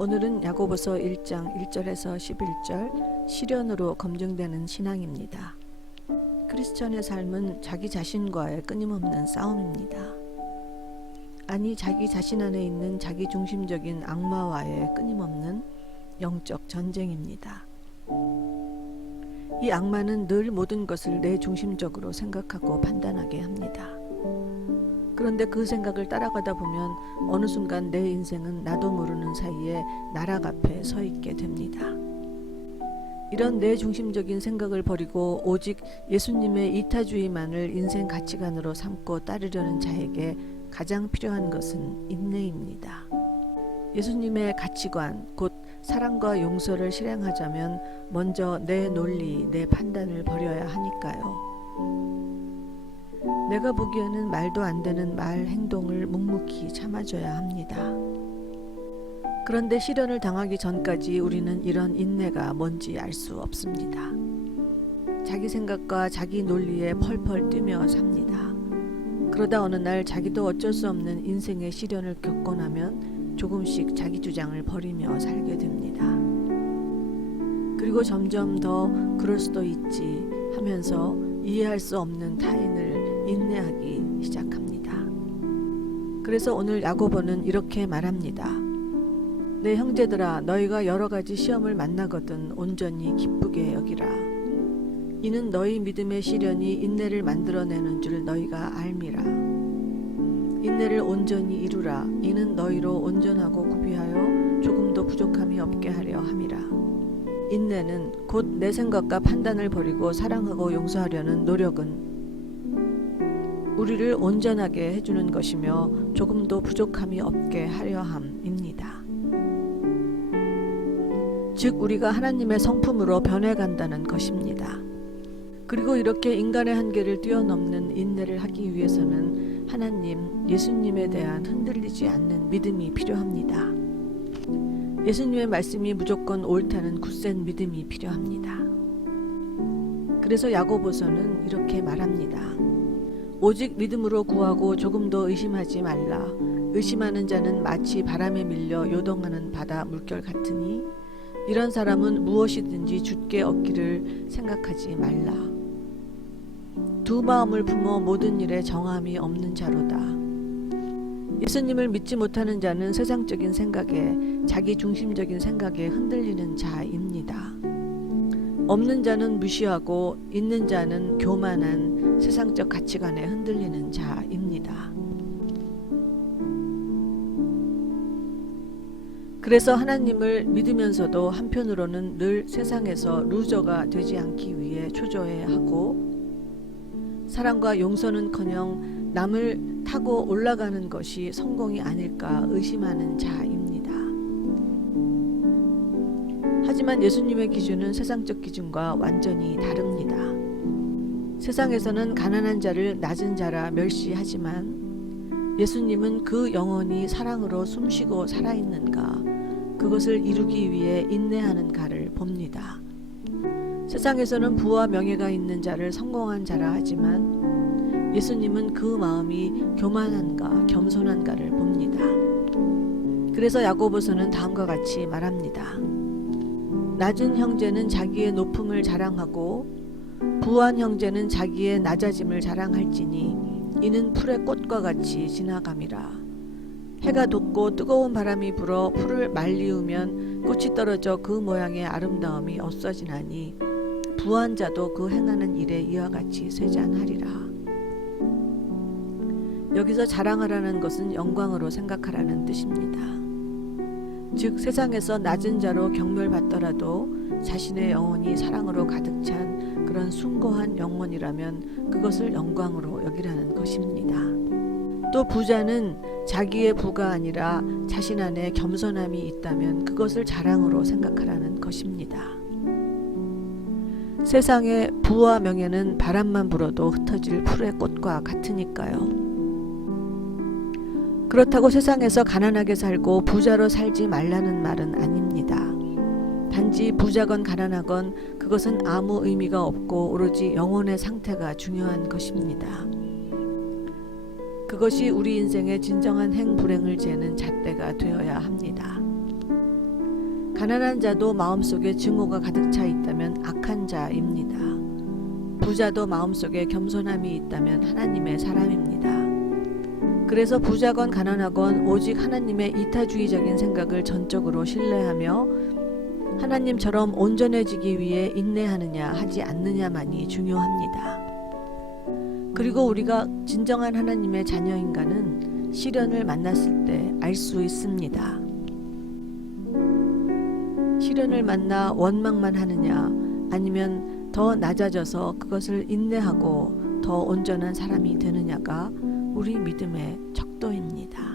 오늘은 야고보서 1장 1절에서 11절 시련으로 검증되는 신앙입니다. 크리스천의 삶은 자기 자신과의 끊임없는 싸움입니다. 아니, 자기 자신 안에 있는 자기 중심적인 악마와의 끊임없는 영적 전쟁입니다. 이 악마는 늘 모든 것을 내 중심적으로 생각하고 판단하게 합니다. 그런데 그 생각을 따라가다 보면 어느 순간 내 인생은 나도 모르는 사이에 나락 앞에 서 있게 됩니다. 이런 내 중심적인 생각을 버리고 오직 예수님의 이타주의만을 인생 가치관으로 삼고 따르려는 자에게 가장 필요한 것은 인내입니다. 예수님의 가치관, 곧 사랑과 용서를 실행하자면 먼저 내 논리, 내 판단을 버려야 하니까요. 내가 보기에는 말도 안 되는 말, 행동을 묵묵히 참아줘야 합니다. 그런데 시련을 당하기 전까지 우리는 이런 인내가 뭔지 알 수 없습니다. 자기 생각과 자기 논리에 펄펄 뛰며 삽니다. 그러다 어느 날 자기도 어쩔 수 없는 인생의 시련을 겪고 나면 조금씩 자기 주장을 버리며 살게 됩니다. 그리고 점점 더 그럴 수도 있지 하면서 이해할 수 없는 타인을 인내하기 시작합니다. 그래서 오늘 야고보는 이렇게 말합니다. 내 형제들아, 너희가 여러 가지 시험을 만나거든 온전히 기쁘게 여기라. 이는 너희 믿음의 시련이 인내를 만들어내는 줄 너희가 알미라. 인내를 온전히 이루라. 이는 너희로 온전하고 구비하여 조금도 부족함이 없게 하려 함이라. 인내는 곧 내 생각과 판단을 버리고 사랑하고 용서하려는 노력은 우리를 온전하게 해주는 것이며 조금도 부족함이 없게 하려 함입니다. 즉 우리가 하나님의 성품으로 변해간다는 것입니다. 그리고 이렇게 인간의 한계를 뛰어넘는 인내를 하기 위해서는 하나님, 예수님에 대한 흔들리지 않는 믿음이 필요합니다. 예수님의 말씀이 무조건 옳다는 굳센 믿음이 필요합니다. 그래서 야고보서는 이렇게 말합니다. 오직 믿음으로 구하고 조금도 의심하지 말라. 의심하는 자는 마치 바람에 밀려 요동하는 바다 물결 같으니 이런 사람은 무엇이든지 주께 얻기를 생각하지 말라. 두 마음을 품어 모든 일에 정함이 없는 자로다. 예수님을 믿지 못하는 자는 세상적인 생각에, 자기 중심적인 생각에 흔들리는 자입니다. 없는 자는 무시하고 있는 자는 교만한 세상적 가치관에 흔들리는 자입니다. 그래서 하나님을 믿으면서도 한편으로는 늘 세상에서 루저가 되지 않기 위해 초조해야 하고, 사랑과 용서는커녕 남을 타고 올라가는 것이 성공이 아닐까 의심하는 자입니다. 하지만 예수님의 기준은 세상적 기준과 완전히 다릅니다. 세상에서는 가난한 자를 낮은 자라 멸시하지만 예수님은 그 영혼이 사랑으로 숨쉬고 살아있는가, 그것을 이루기 위해 인내하는가를 봅니다. 세상에서는 부와 명예가 있는 자를 성공한 자라 하지만 예수님은 그 마음이 교만한가, 겸손한가를 봅니다. 그래서 야고보서는 다음과 같이 말합니다. 낮은 형제는 자기의 높음을 자랑하고 부한 형제는 자기의 낮아짐을 자랑할지니 이는 풀의 꽃과 같이 지나감이라. 해가 돋고 뜨거운 바람이 불어 풀을 말리우면 꽃이 떨어져 그 모양의 아름다움이 없어지나니 부한 자도 그 행하는 일에 이와 같이 쇠잔하리라. 여기서 자랑하라는 것은 영광으로 생각하라는 뜻입니다. 즉 세상에서 낮은 자로 경멸받더라도 자신의 영혼이 사랑으로 가득 찬 그런 숭고한 영혼이라면 그것을 영광으로 여기라는 것입니다. 또 부자는 자기의 부가 아니라 자신 안에 겸손함이 있다면 그것을 자랑으로 생각하라는 것입니다. 세상의 부와 명예는 바람만 불어도 흩어질 풀의 꽃과 같으니까요. 그렇다고 세상에서 가난하게 살고 부자로 살지 말라는 말은 아닙니다. 단지 부자건 가난하건 그것은 아무 의미가 없고 오로지 영혼의 상태가 중요한 것입니다. 그것이 우리 인생의 진정한 행불행을 재는 잣대가 되어야 합니다. 가난한 자도 마음속에 증오가 가득 차 있다면 악한 자입니다. 부자도 마음속에 겸손함이 있다면 하나님의 사람입니다. 그래서 부자건 가난하건 오직 하나님의 이타주의적인 생각을 전적으로 신뢰하며 하나님처럼 온전해지기 위해 인내하느냐 하지 않느냐만이 중요합니다. 그리고 우리가 진정한 하나님의 자녀인가는 시련을 만났을 때 알 수 있습니다. 시련을 만나 원망만 하느냐 아니면 더 낮아져서 그것을 인내하고 더 온전한 사람이 되느냐가 우리 믿음의 척도입니다.